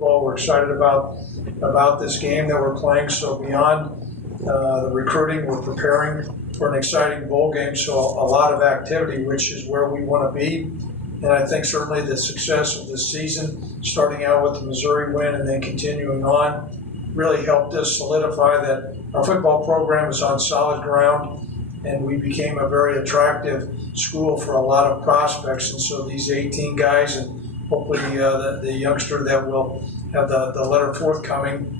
Well, we're excited about this game that we're playing. So beyond the recruiting, we're preparing for an exciting bowl game. So a lot of activity, which is where we want to be. And I think certainly the success of this season, starting out with the Missouri win and then continuing on, really helped us solidify that our football program is on solid ground, and we became a very attractive school for a lot of prospects. And so these 18 guys, and hopefully the youngster that will have the letter forthcoming,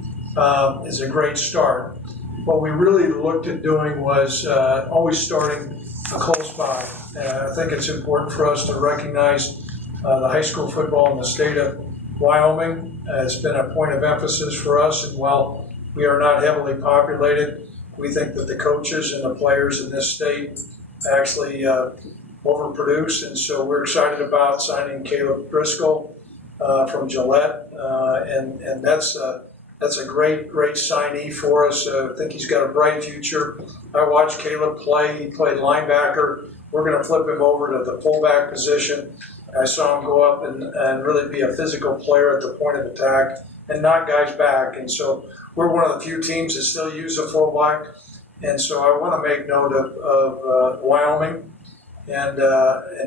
is a great start. What we really looked at doing was always starting close by. I think it's important for us to recognize the high school football in the state of Wyoming. It's been a point of emphasis for us, and while we are not heavily populated, we think that the coaches and the players in this state actually overproduce, and so we're excited about signing Caleb Driscoll from Gillette, and that's a great signee for us. I think he's got a bright future. I watched Caleb play. He played linebacker. We're going to flip him over to the fullback position. I saw him go up and really be a physical player at the point of attack and knock guys back. And so we're one of the few teams that still use a fullback. And so I want to make note of Wyoming and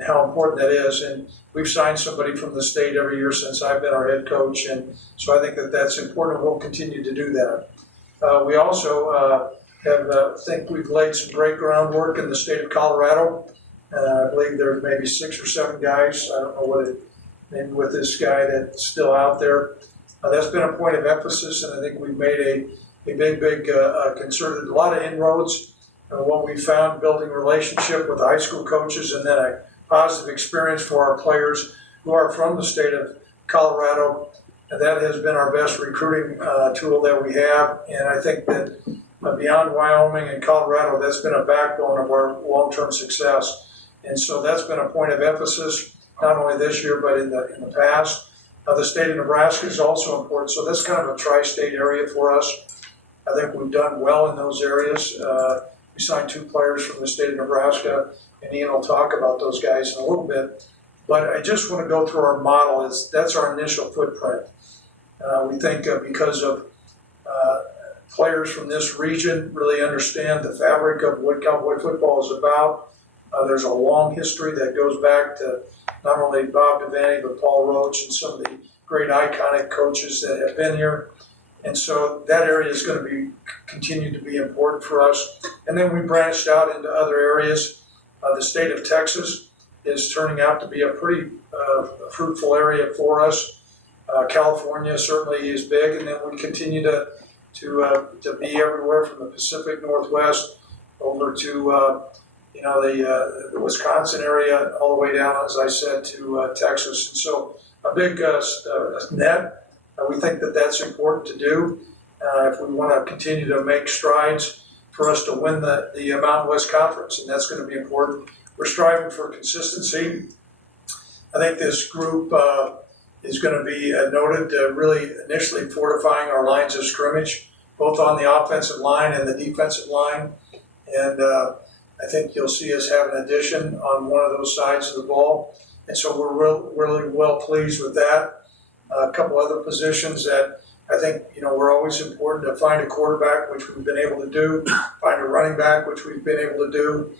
how important that is. And we've signed somebody from the state every year since I've been our head coach. And so I think that that's important. We'll continue to do that. We also think we've laid some great groundwork in the state of Colorado. I believe there's maybe 6 or 7 guys. I don't know maybe with this guy that's still out there. That's been a point of emphasis, and I think we've made a big concerted, a lot of inroads. What we found building relationship with the high school coaches, and then a positive experience for our players who are from the state of Colorado. And that has been our best recruiting tool that we have. And I think that beyond Wyoming and Colorado, that's been a backbone of our long-term success. And so that's been a point of emphasis, not only this year, but in the past. The state of Nebraska is also important. So that's kind of a tri-state area for us. I think we've done well in those areas. We signed 2 players from the state of Nebraska, and Ian will talk about those guys in a little bit. But I just want to go through our model. That's our initial footprint. We think because of players from this region really understand the fabric of what Cowboy football is about. There's a long history that goes back to not only Bob Devaney, but Paul Roach and some of the great iconic coaches that have been here. And so that area is going to continue to be important for us. And then we branched out into other areas. The state of Texas is turning out to be a pretty fruitful area for us. California certainly is big, and then we continue to be everywhere from the Pacific Northwest over to the Wisconsin area, all the way down, as I said, to Texas. And so a big net. We think that that's important to do if we want to continue to make strides for us to win the Mountain West Conference, and that's going to be important. We're striving for consistency. I think this group is going to be noted really initially fortifying our lines of scrimmage, both on the offensive line and the defensive line. And I think you'll see us have an addition on one of those sides of the ball. And so we're really well pleased with that. A couple other positions that I think, we're always important to find a quarterback, which we've been able to do, find a running back, which we've been able to do.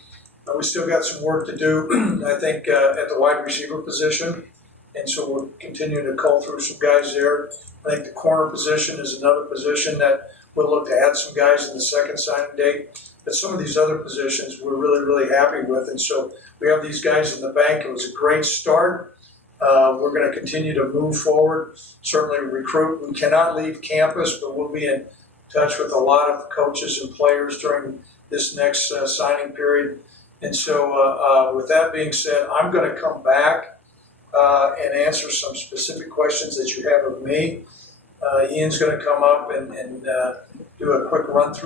We still got some work to do, I think, at the wide receiver position. And so we're continuing to call through some guys there. I think the corner position is another position that we'll look to add some guys in the second signing date. But some of these other positions we're really happy with. And so we have these guys in the bank. It was a great start. We're going to continue to move forward, certainly recruit. We cannot leave campus, but we'll be in touch with a lot of coaches and players during this next signing period. And so with that being said, I'm going to come back and answer some specific questions that you have of me. Ian's going to come up and do a quick run through